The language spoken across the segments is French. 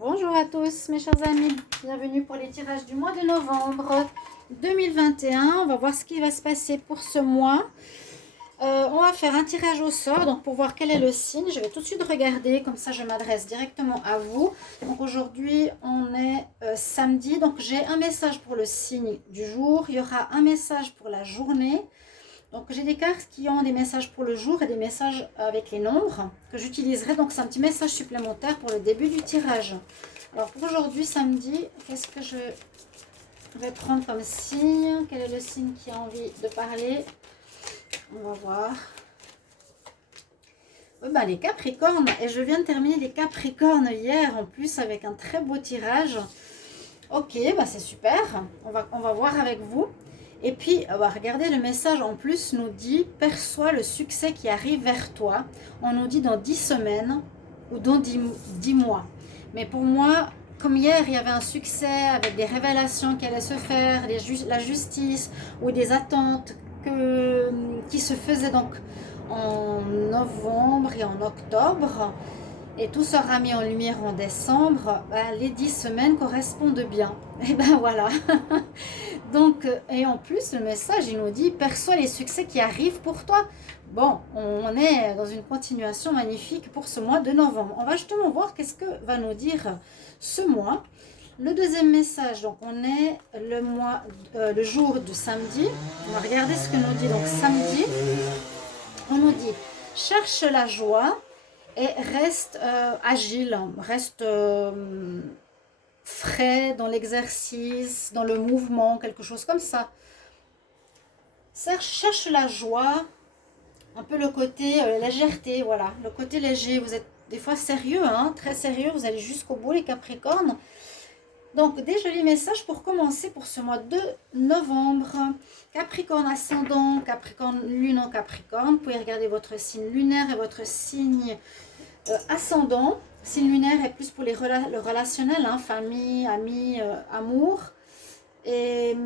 Bonjour à tous mes chers amis, bienvenue pour les tirages du mois de novembre 2021. On va voir ce qui va se passer pour ce mois. On va faire un tirage au sort, donc pour voir quel est le signe. Je vais tout de suite regarder, comme ça je m'adresse directement à vous. Donc aujourd'hui on est samedi, donc j'ai un message pour le signe du jour. Il y aura un message pour la journée. Donc j'ai des cartes qui ont des messages pour le jour et des messages avec les nombres que j'utiliserai. Donc c'est un petit message supplémentaire pour le début du tirage. Alors pour aujourd'hui samedi, qu'est-ce que je vais prendre comme signe? Quel est le signe qui a envie de parler? On va voir. Les Capricornes. Et je viens de terminer les Capricornes hier en plus avec un très beau tirage. Ok, c'est super. On va voir avec vous. Et puis, regardez, le message en plus nous dit « Perçois le succès qui arrive vers toi ». On nous dit dans 10 semaines ou dans 10 mois. Mais pour moi, comme hier, il y avait un succès avec des révélations qui allaient se faire, la justice ou des attentes qui se faisaient donc en novembre et en octobre. Et tout sera mis en lumière en décembre. Les 10 semaines correspondent bien. Et voilà. Donc, et en plus, le message, il nous dit « Perçois les succès qui arrivent pour toi ». Bon, on est dans une continuation magnifique pour ce mois de novembre. On va justement voir qu'est-ce que va nous dire ce mois. Le deuxième message, donc on est le jour du samedi. On va regarder ce que nous dit donc samedi. On nous dit « Cherche la joie et reste agile, reste frais dans l'exercice, dans le mouvement, quelque chose comme ça. Cherche la joie, un peu le côté légèreté, voilà, le côté léger. Vous êtes des fois sérieux, très sérieux, vous allez jusqu'au bout les Capricornes. Donc des jolis messages pour commencer pour ce mois de novembre. Capricorne ascendant, Capricorne lune en Capricorne. Vous pouvez regarder votre signe lunaire et votre signe ascendant. Signe lunaire est plus pour le relationnel, famille, amis, amour. Et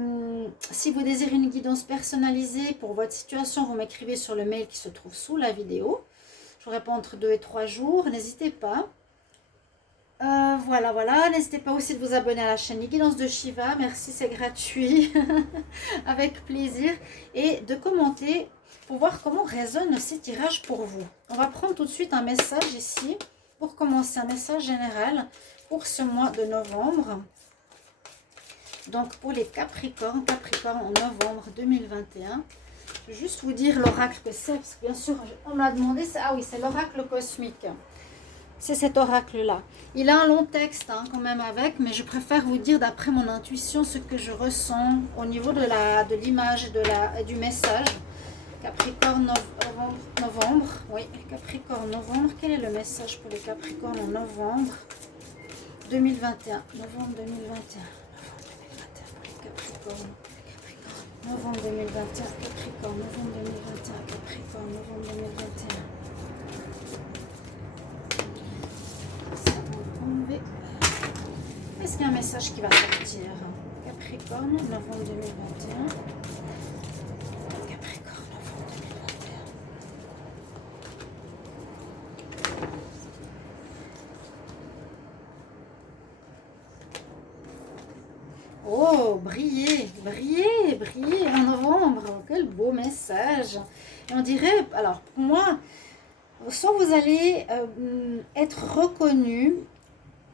si vous désirez une guidance personnalisée pour votre situation, vous m'écrivez sur le mail qui se trouve sous la vidéo. Je vous réponds entre 2 et 3 jours, n'hésitez pas. Voilà. N'hésitez pas aussi de vous abonner à la chaîne Les Guidances de Shiva. Merci, c'est gratuit. Avec plaisir. Et de commenter pour voir comment résonnent ces tirages pour vous. On va prendre tout de suite un message ici. Pour commencer, un message général pour ce mois de novembre. Donc pour les Capricornes en novembre 2021. Je vais juste vous dire l'oracle que c'est, parce que bien sûr, on m'a demandé, ah oui, c'est l'oracle cosmique. C'est cet oracle-là. Il a un long texte quand même avec, mais je préfère vous dire d'après mon intuition ce que je ressens au niveau de l'image et du message. Capricorne novembre. Oui, Capricorne novembre. Quel est le message pour les Capricornes en novembre 2021? Novembre 2021. Capricorne. Novembre 2021. Capricorne. Novembre 2021. Capricorne. Novembre 2021. Est-ce qu'il y a un message qui va sortir? Capricorne, novembre 2021. Capricorne, novembre 2021. Oh, briller en novembre. Quel beau message. Et on dirait, alors pour moi, soit vous allez être reconnu.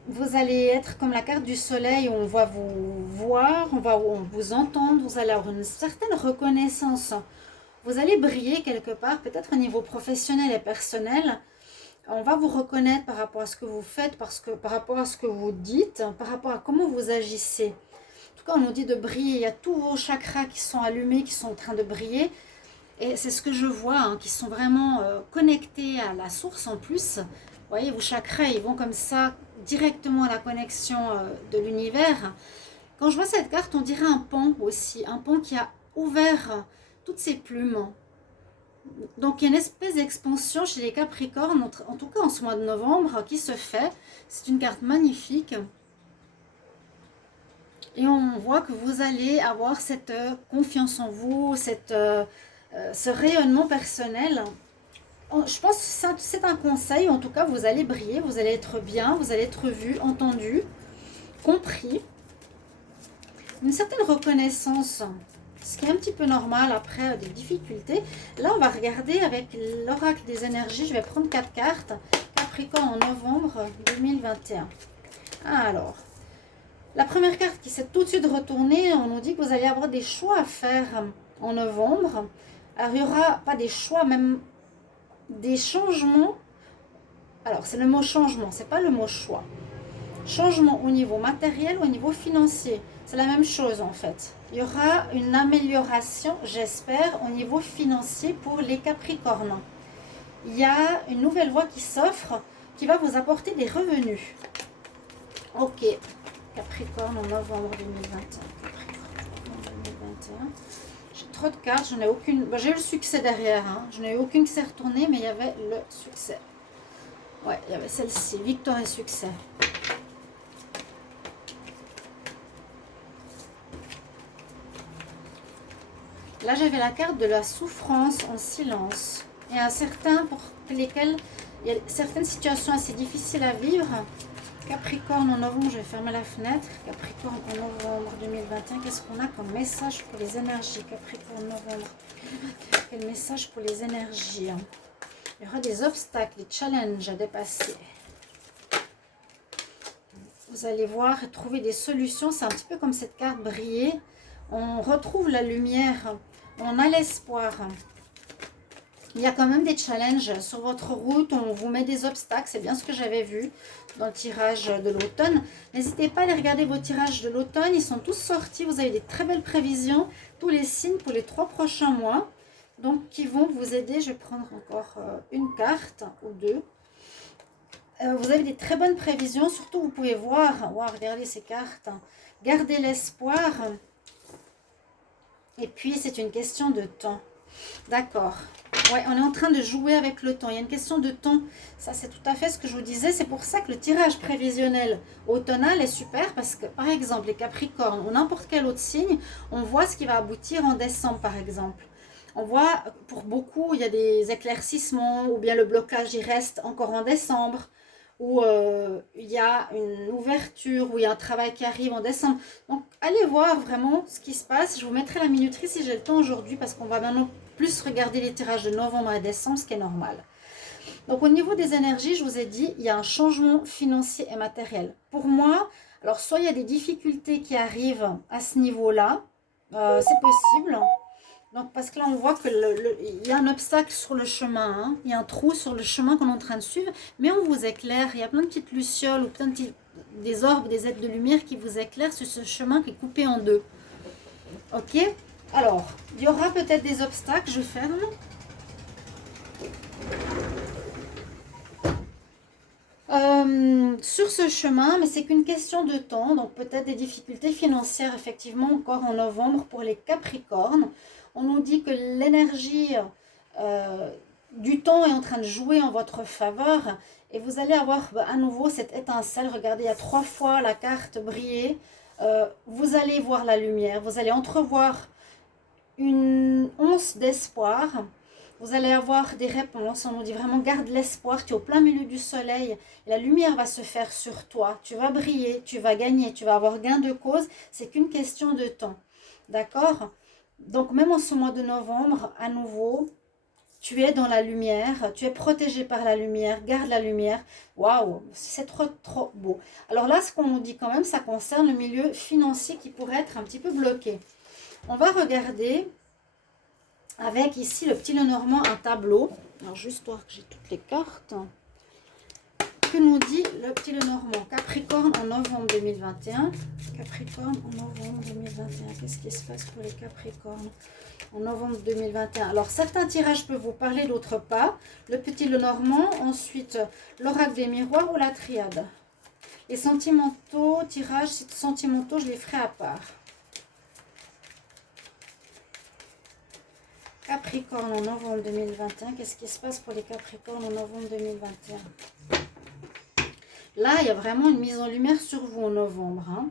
Vous allez être comme la carte du soleil où on va vous voir, on vous entendre, vous allez avoir une certaine reconnaissance. Vous allez briller quelque part, peut-être au niveau professionnel et personnel. On va vous reconnaître par rapport à ce que vous faites, par rapport à ce que vous dites, par rapport à comment vous agissez. En tout cas, on nous dit de briller. Il y a tous vos chakras qui sont allumés, qui sont en train de briller. Et c'est ce que je vois, qui sont vraiment connectés à la source en plus. Vous voyez, vos chakras, ils vont comme ça directement à la connexion de l'univers. Quand je vois cette carte, on dirait un pan aussi. Un pan qui a ouvert toutes ses plumes. Donc, il y a une espèce d'expansion chez les Capricornes, en tout cas en ce mois de novembre, qui se fait. C'est une carte magnifique. Et on voit que vous allez avoir cette confiance en vous, ce rayonnement personnel je pense que c'est un conseil. En tout cas, vous allez briller, vous allez être bien, vous allez être vu, entendu, compris. Une certaine reconnaissance, ce qui est un petit peu normal après des difficultés. Là, on va regarder avec l'oracle des énergies. Je vais prendre 4 cartes. Capricorne en novembre 2021. Alors, la première carte qui s'est tout de suite retournée, on nous dit que vous allez avoir des choix à faire en novembre. Alors, il n'y aura pas des choix, même des changements. Alors, c'est le mot changement, c'est pas le mot choix. Changement au niveau matériel, au niveau financier. C'est la même chose en fait. Il y aura une amélioration, j'espère, au niveau financier pour les Capricornes. Il y a une nouvelle voie qui s'offre, qui va vous apporter des revenus. Ok, Capricorne en novembre 2021. Capricorne en 2021. J'ai trop de cartes, je n'ai aucune... Bon, j'ai eu le succès derrière, hein. Je n'ai eu aucune qui s'est retournée, mais il y avait le succès. Ouais, il y avait celle-ci, victoire et succès. Là, j'avais la carte de la souffrance en silence. Il y a certains pour lesquels il y a certaines situations assez difficiles à vivre. Capricorne en novembre, je vais fermer la fenêtre. Capricorne en novembre 2021, qu'est-ce qu'on a comme message pour les énergies? Capricorne novembre, quel message pour les énergies? Il y aura des obstacles, des challenges à dépasser. Vous allez voir et trouver des solutions. C'est un petit peu comme cette carte briller. On retrouve la lumière, on a l'espoir. Il y a quand même des challenges sur votre route, on vous met des obstacles, c'est bien ce que j'avais vu dans le tirage de l'automne. N'hésitez pas à aller regarder vos tirages de l'automne, ils sont tous sortis, vous avez des très belles prévisions, tous les signes pour les 3 prochains mois, donc qui vont vous aider. Je vais prendre encore une carte ou deux. Vous avez des très bonnes prévisions, surtout vous pouvez voir, wow, regardez ces cartes, gardez l'espoir. Et puis, c'est une question de temps. D'accord. Ouais, on est en train de jouer avec le temps. Il y a une question de temps. Ça, c'est tout à fait ce que je vous disais. C'est pour ça que le tirage prévisionnel automnal est super. Parce que, par exemple, les Capricornes ou n'importe quel autre signe, on voit ce qui va aboutir en décembre, par exemple. On voit, pour beaucoup, il y a des éclaircissements ou bien le blocage, il reste encore en décembre. Où il y a une ouverture, où il y a un travail qui arrive en décembre. Donc, allez voir vraiment ce qui se passe. Je vous mettrai la minuterie si j'ai le temps aujourd'hui, parce qu'on va maintenant plus regarder les tirages de novembre et décembre, ce qui est normal. Donc, au niveau des énergies, je vous ai dit, il y a un changement financier et matériel. Pour moi, alors soit il y a des difficultés qui arrivent à ce niveau-là, c'est possible. Donc, parce que là, on voit qu'il y a un obstacle sur le chemin, hein. Il y a un trou sur le chemin qu'on est en train de suivre, mais on vous éclaire. Il y a plein de petites lucioles ou plein de des orbes, des aides de lumière qui vous éclairent sur ce chemin qui est coupé en deux. Ok? Alors, il y aura peut-être des obstacles, je ferme. Sur ce chemin, mais c'est qu'une question de temps, donc peut-être des difficultés financières effectivement encore en novembre pour les Capricornes. On nous dit que l'énergie du temps est en train de jouer en votre faveur et vous allez avoir à nouveau cette étincelle. Regardez, il y a 3 fois la carte briller. Vous allez voir la lumière, vous allez entrevoir une once d'espoir. Vous allez avoir des réponses. On nous dit vraiment, garde l'espoir. Tu es au plein milieu du soleil. La lumière va se faire sur toi. Tu vas briller, tu vas gagner, tu vas avoir gain de cause. C'est qu'une question de temps. D'accord? Donc, même en ce mois de novembre, à nouveau, tu es dans la lumière. Tu es protégé par la lumière. Garde la lumière. Waouh, c'est trop, trop beau. Alors là, ce qu'on nous dit quand même, ça concerne le milieu financier qui pourrait être un petit peu bloqué. On va regarder... avec ici le petit Lenormand, un tableau. Alors juste voir que j'ai toutes les cartes. Que nous dit le petit Lenormand? Capricorne en novembre 2021. Capricorne en novembre 2021. Qu'est-ce qui se passe pour les Capricornes en novembre 2021? Alors certains tirages peuvent vous parler, d'autres pas. Le petit Lenormand, ensuite l'oracle des miroirs ou la triade. Les sentimentaux, tirages sentimentaux, je les ferai à part. Capricorne en novembre 2021. Qu'est-ce qui se passe pour les Capricornes en novembre 2021? Là, il y a vraiment une mise en lumière sur vous en novembre. Hein.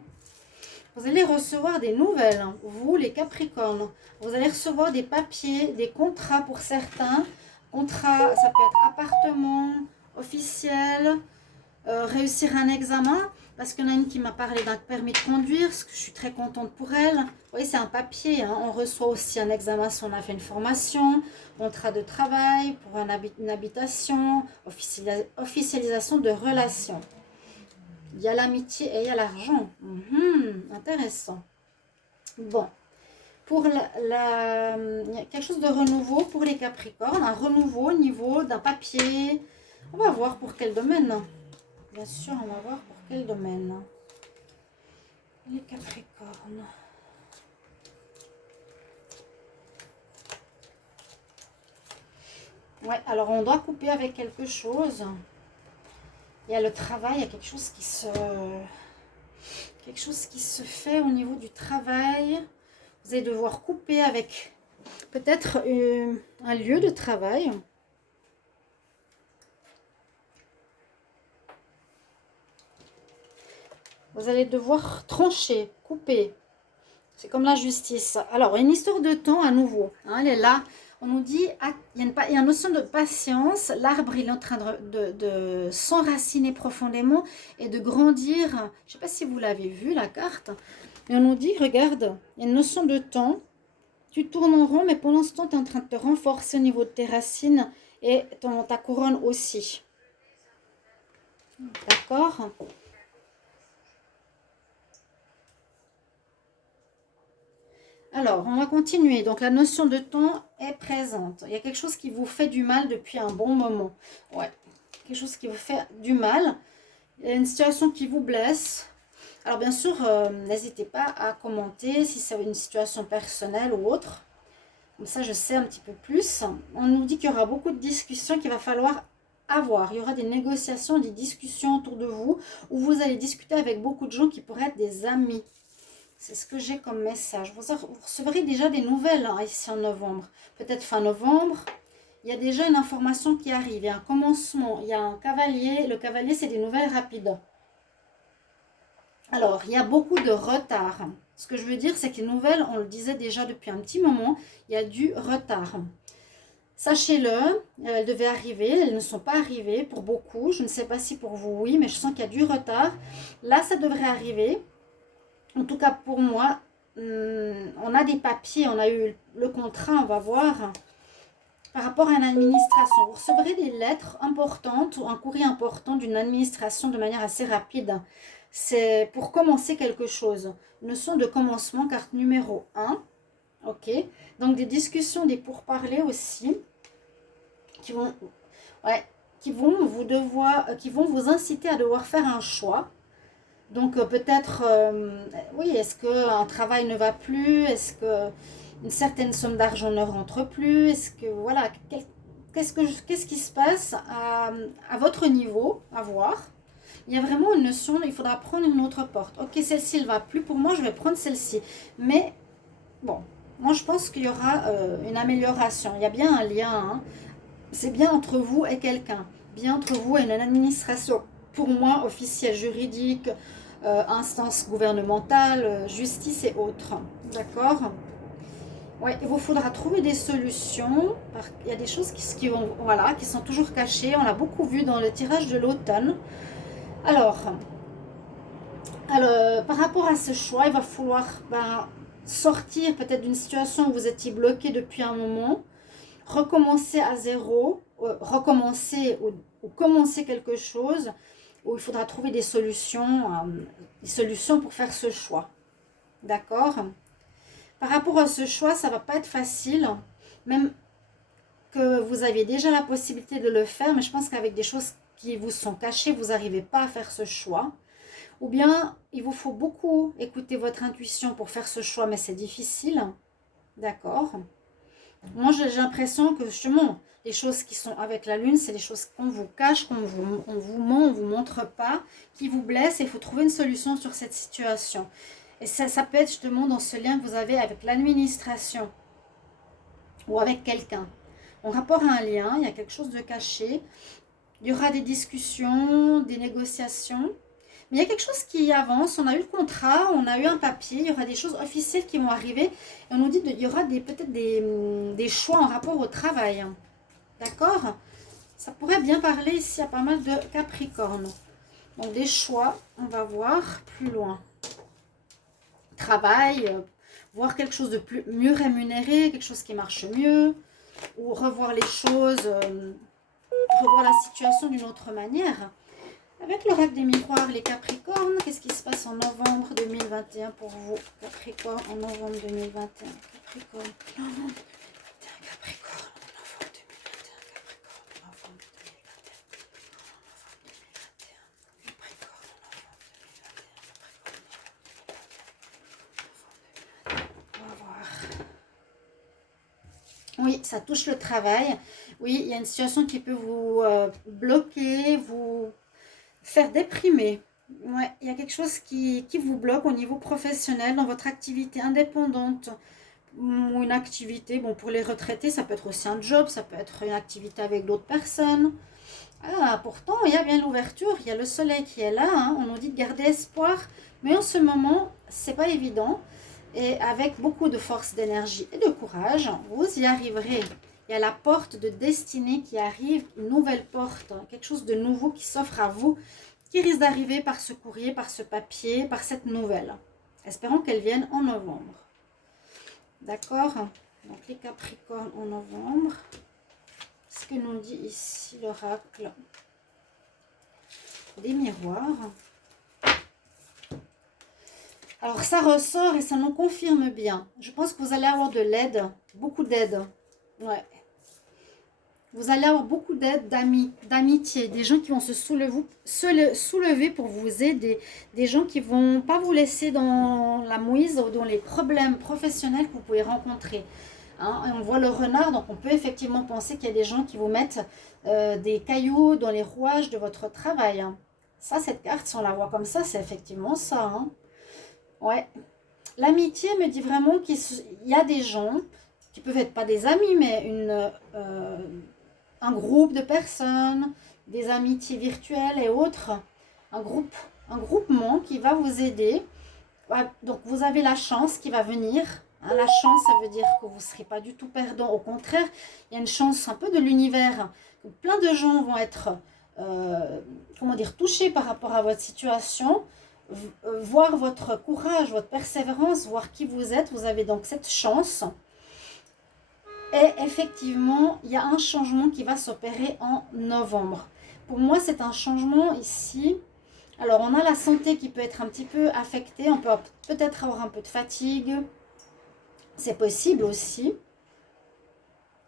Vous allez recevoir des nouvelles, hein. Vous, les Capricornes. Vous allez recevoir des papiers, des contrats pour certains, Contrat, ça peut être appartement, officiel, réussir un examen. Parce qu'il y en a une qui m'a parlé d'un permis de conduire, parce que je suis très contente pour elle. Oui, c'est un papier, hein. On reçoit aussi un examen si on a fait une formation, contrat de travail pour une habitation, officialisation de relations. Il y a l'amitié et il y a l'argent. Intéressant. Bon, pour il y a quelque chose de renouveau pour les Capricornes, un renouveau au niveau d'un papier. On va voir pour quel domaine. Bien sûr, on va voir pour quel domaine. Les Capricornes. Ouais, alors on doit couper avec quelque chose. Il y a le travail, il y a quelque chose qui se fait au niveau du travail. Vous allez devoir couper avec peut-être un lieu de travail. Vous allez devoir trancher, couper. C'est comme la justice. Alors, une histoire de temps à nouveau. Hein, elle est là. On nous dit, il y a une notion de patience. L'arbre, il est en train de s'enraciner profondément et de grandir. Je ne sais pas si vous l'avez vu, la carte. Mais on nous dit, regarde, il y a une notion de temps. Tu tournes en rond, mais pendant ce temps, tu es en train de te renforcer au niveau de tes racines et ta couronne aussi. D'accord ? Alors, on va continuer. Donc, la notion de temps est présente. Il y a quelque chose qui vous fait du mal depuis un bon moment. Ouais, quelque chose qui vous fait du mal. Il y a une situation qui vous blesse. Alors, bien sûr, n'hésitez pas à commenter si c'est une situation personnelle ou autre. Comme ça, je sais un petit peu plus. On nous dit qu'il y aura beaucoup de discussions qu'il va falloir avoir. Il y aura des négociations, des discussions autour de vous où vous allez discuter avec beaucoup de gens qui pourraient être des amis. C'est ce que j'ai comme message. Vous recevrez déjà des nouvelles hein, ici en novembre. Peut-être fin novembre. Il y a déjà une information qui arrive. Il y a un commencement. Il y a un cavalier. Le cavalier, c'est des nouvelles rapides. Alors, il y a beaucoup de retard. Ce que je veux dire, c'est que les nouvelles, on le disait déjà depuis un petit moment, il y a du retard. Sachez-le, elles devaient arriver. Elles ne sont pas arrivées pour beaucoup. Je ne sais pas si pour vous, oui, mais je sens qu'il y a du retard. Là, ça devrait arriver. En tout cas, pour moi, on a des papiers, on a eu le contrat, on va voir. Par rapport à une administration, vous recevrez des lettres importantes ou un courrier important d'une administration de manière assez rapide. C'est pour commencer quelque chose. Notion de commencement, carte numéro 1. Ok. Donc, des discussions, des pourparlers aussi qui vont vous inciter à devoir faire un choix. Donc peut-être, oui, est-ce qu'un travail ne va plus? Est-ce qu'une certaine somme d'argent ne rentre plus? Est-ce que, voilà, qu'est-ce qui se passe à votre niveau, à voir? Il y a vraiment une notion, il faudra prendre une autre porte. Ok, celle-ci ne va plus pour moi, je vais prendre celle-ci. Mais, bon, moi je pense qu'il y aura une amélioration. Il y a bien un lien, hein. C'est bien entre vous et quelqu'un. Bien entre vous et une administration. Pour moi, officiel juridique, instance gouvernementale, justice et autres. D'accord? Ouais, il vous faudra trouver des solutions. Il y a des choses qui sont toujours cachées. On l'a beaucoup vu dans le tirage de l'automne. Alors, par rapport à ce choix, il va falloir sortir peut-être d'une situation où vous étiez bloqué depuis un moment, recommencer à zéro, recommencer ou commencer quelque chose où il faudra trouver des solutions pour faire ce choix. D'accord? Par rapport à ce choix, ça ne va pas être facile, même que vous aviez déjà la possibilité de le faire, mais je pense qu'avec des choses qui vous sont cachées, vous n'arrivez pas à faire ce choix. Ou bien, il vous faut beaucoup écouter votre intuition pour faire ce choix, mais c'est difficile. D'accord? Moi, j'ai l'impression que justement, les choses qui sont avec la lune, c'est les choses qu'on vous cache, on vous ment, on ne vous montre pas, qui vous blessent, et il faut trouver une solution sur cette situation. Et ça peut être justement dans ce lien que vous avez avec l'administration ou avec quelqu'un. En rapport à un lien, il y a quelque chose de caché. Il y aura des discussions, des négociations. Mais il y a quelque chose qui avance. On a eu le contrat, on a eu un papier. Il y aura des choses officielles qui vont arriver. Et on nous dit qu'il y aura peut-être des choix en rapport au travail. D'accord? Ça pourrait bien parler ici à pas mal de Capricorne. Donc des choix, on va voir plus loin. Travail, voir quelque chose de mieux rémunéré, quelque chose qui marche mieux, ou revoir les choses, revoir la situation d'une autre manière. Avec l'oracle des miroirs, les Capricornes, qu'est-ce qui se passe en novembre 2021 pour vous? Capricorne en novembre 2021. Capricorne. Novembre 2021. Capricorne en novembre 2021. Capricorne en novembre 2021. Capricorne en novembre 2021. On va voir. Oui, ça touche le travail. Oui, il y a une situation qui peut vous bloquer, vous faire déprimer. Ouais, il y a quelque chose qui vous bloque au niveau professionnel, dans votre activité indépendante ou une activité, bon pour les retraités, ça peut être aussi un job, ça peut être une activité avec d'autres personnes. Ah, pourtant, il y a bien l'ouverture, il y a le soleil qui est là, hein. On nous dit de garder espoir, mais en ce moment, c'est pas évident. Et avec beaucoup de force, d'énergie et de courage, vous y arriverez. Il y a la porte de destinée qui arrive, une nouvelle porte, quelque chose de nouveau qui s'offre à vous, qui risque d'arriver par ce courrier, par ce papier, par cette nouvelle. Espérons qu'elle vienne en novembre. D'accord? Donc les Capricornes en novembre. Ce que nous dit ici l'oracle des miroirs. Alors ça ressort et ça nous confirme bien. Je pense que vous allez avoir de l'aide, beaucoup d'aide. Ouais. Vous allez avoir beaucoup d'aide, d'amis, d'amitié, des gens qui vont se soulever pour vous aider, des gens qui ne vont pas vous laisser dans la mouise ou dans les problèmes professionnels que vous pouvez rencontrer. Hein, on voit le renard, donc on peut effectivement penser qu'il y a des gens qui vous mettent des cailloux dans les rouages de votre travail. Hein. Ça, cette carte, si on la voit comme ça, c'est effectivement ça. Hein. Ouais. L'amitié me dit vraiment qu'il y a des gens qui peuvent être pas des amis, mais un groupe de personnes, des amitiés virtuelles et autres, un groupement qui va vous aider. Donc vous avez la chance qui va venir. Hein, la chance, ça veut dire que vous ne serez pas du tout perdant. Au contraire, il y a une chance un peu de l'univers. Plein de gens vont être comment dire, touchés par rapport à votre situation. Voir votre courage, votre persévérance, voir qui vous êtes. Vous avez donc cette chance. Et effectivement, il y a un changement qui va s'opérer en novembre. Pour moi, c'est un changement ici. Alors, on a la santé qui peut être un petit peu affectée. On peut peut-être avoir un peu de fatigue. C'est possible aussi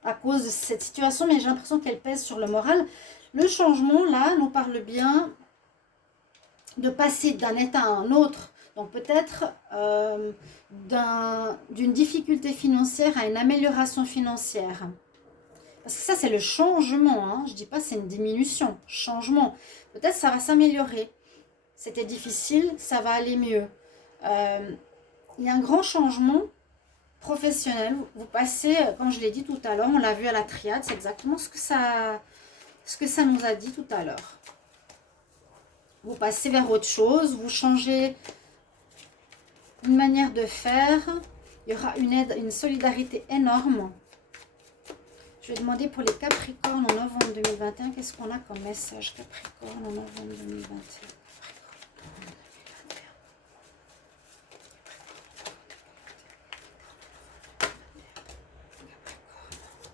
à cause de cette situation, mais j'ai l'impression qu'elle pèse sur le moral. Le changement, là, nous parle bien de passer d'un état à un autre. Donc peut-être d'une difficulté financière à une amélioration financière. Parce que ça, c'est le changement. Hein. Je ne dis pas c'est une diminution. Changement. Peut-être ça va s'améliorer. C'était difficile, ça va aller mieux. Il y a un grand changement professionnel. Vous passez, comme je l'ai dit tout à l'heure, on l'a vu à la triade, c'est exactement ce que ça nous a dit tout à l'heure. Vous passez vers autre chose, vous changez une manière de faire. Il y aura une aide, une solidarité énorme. Je vais demander pour les Capricornes en novembre 2021. Qu'est-ce qu'on a comme message Capricorne en novembre 2021?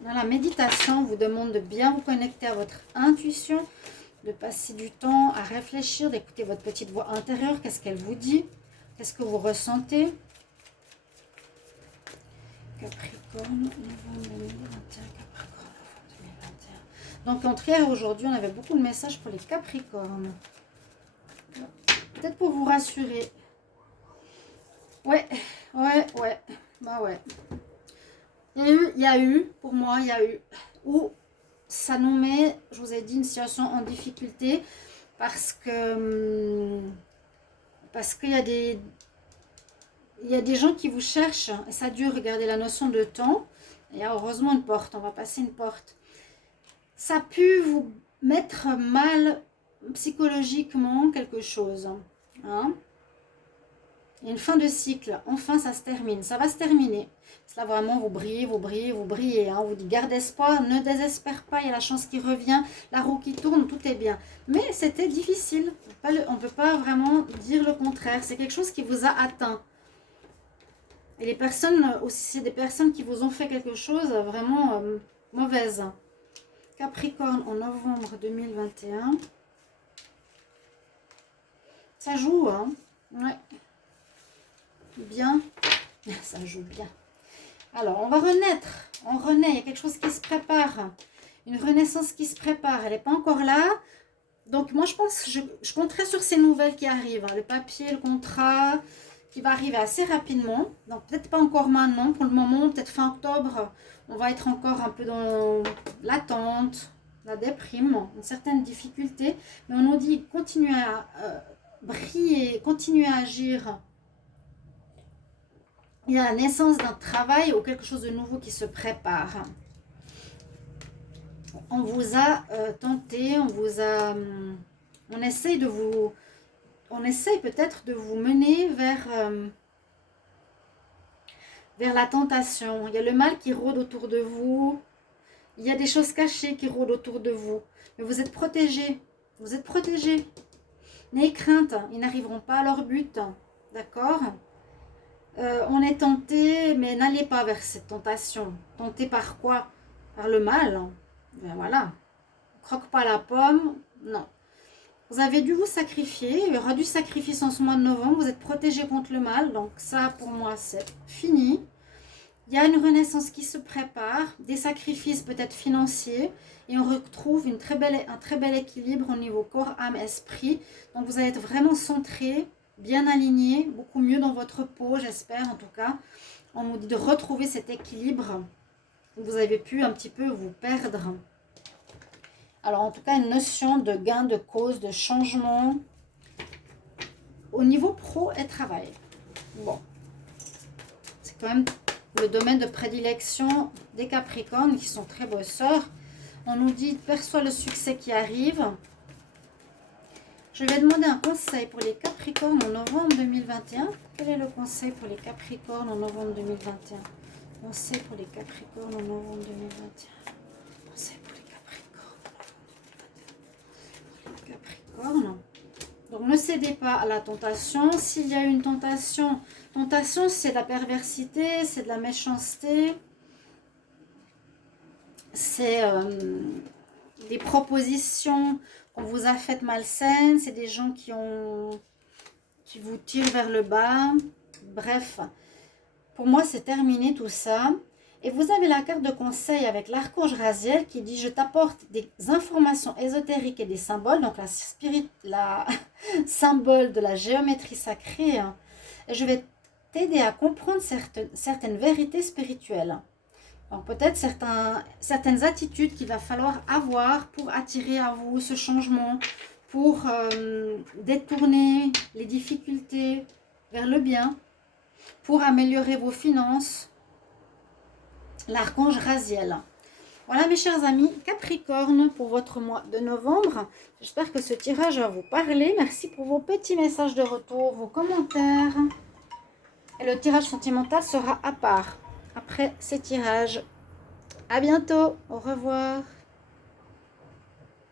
Dans la méditation, on vous demande de bien vous connecter à votre intuition, de passer du temps à réfléchir, d'écouter votre petite voix intérieure. Qu'est-ce qu'elle vous dit? Qu'est-ce que vous ressentez? Capricorne, novembre 2021, Capricorne, novembre 2021. Donc, entre hier et aujourd'hui, on avait beaucoup de messages pour les Capricornes. Peut-être pour vous rassurer. Ouais. Bah ouais. Pour moi, il y a eu, où ça nous met, je vous ai dit, une situation en difficulté parce qu'il y a des gens qui vous cherchent et ça dure. Regardez la notion de temps. Il y a heureusement une porte, on va passer une porte. Ça a pu vous mettre mal psychologiquement quelque chose. Hein. Il y a une fin de cycle. Enfin, ça se termine. Ça va se terminer. Là, vraiment, vous brillez, vous brillez, vous brillez. Hein. On vous dit, garde espoir, ne désespère pas. Il y a la chance qui revient, la roue qui tourne, tout est bien. Mais c'était difficile. On ne peut pas vraiment dire le contraire. C'est quelque chose qui vous a atteint. Et les personnes aussi, c'est des personnes qui vous ont fait quelque chose vraiment mauvaise. Capricorne en novembre 2021. Ça joue, hein. Ouais. Bien. Ça joue bien. Alors, on va renaître. On renaît. Il y a quelque chose qui se prépare. Une renaissance qui se prépare. Elle n'est pas encore là. Donc, moi, je pense, je compterai sur ces nouvelles qui arrivent. Hein. Le papier, le contrat, qui va arriver assez rapidement. Donc, peut-être pas encore maintenant. Pour le moment, peut-être fin octobre, on va être encore un peu dans l'attente, la déprime, une certaine difficulté. Mais on nous dit, continuez à briller, continuez à agir. Il y a la naissance d'un travail ou quelque chose de nouveau qui se prépare. On vous a tenté, on essaye peut-être de vous mener vers la tentation. Il y a le mal qui rôde autour de vous. Il y a des choses cachées qui rôdent autour de vous. Mais vous êtes protégés. Vous êtes protégés. N'ayez crainte, ils n'arriveront pas à leur but. D'accord ? On est tenté, mais n'allez pas vers cette tentation. Tenté par quoi? Par le mal. Ben voilà. Croque pas la pomme. Non. Vous avez dû vous sacrifier. Il y aura du sacrifice en ce mois de novembre. Vous êtes protégé contre le mal. Donc ça, pour moi, c'est fini. Il y a une renaissance qui se prépare. Des sacrifices peut-être financiers. Et on retrouve un très bel équilibre au niveau corps, âme, esprit. Donc vous allez être vraiment centré, bien aligné, beaucoup mieux dans votre peau, j'espère en tout cas. On nous dit de retrouver cet équilibre où vous avez pu un petit peu vous perdre. Alors en tout cas, une notion de gain de cause, de changement au niveau pro et travail. Bon, c'est quand même le domaine de prédilection des Capricornes qui sont très bosseurs. On nous dit, perçois le succès qui arrive. Je vais demander un conseil pour les Capricornes en novembre 2021. Quel est le conseil pour les Capricornes en novembre 2021? Conseil pour les Capricornes en novembre 2021. Conseil pour les Capricornes en novembre 2021. Pour les Capricornes. Donc ne cédez pas à la tentation. S'il y a une tentation, c'est de la perversité, c'est de la méchanceté. C'est des propositions qu'on vous a faites malsaines, c'est des gens qui vous tirent vers le bas. Bref, pour moi, c'est terminé tout ça. Et vous avez la carte de conseil avec l'archange Raziel qui dit « Je t'apporte des informations ésotériques et des symboles », donc la symbole de la géométrie sacrée. Hein, et je vais t'aider à comprendre certaines vérités spirituelles. Donc peut-être certaines attitudes qu'il va falloir avoir pour attirer à vous ce changement, pour détourner les difficultés vers le bien, pour améliorer vos finances. L'archange Raziel. Voilà mes chers amis, Capricorne pour votre mois de novembre. J'espère que ce tirage va vous parler. Merci pour vos petits messages de retour, vos commentaires. Et le tirage sentimental sera à part après ces tirages. À bientôt, au revoir.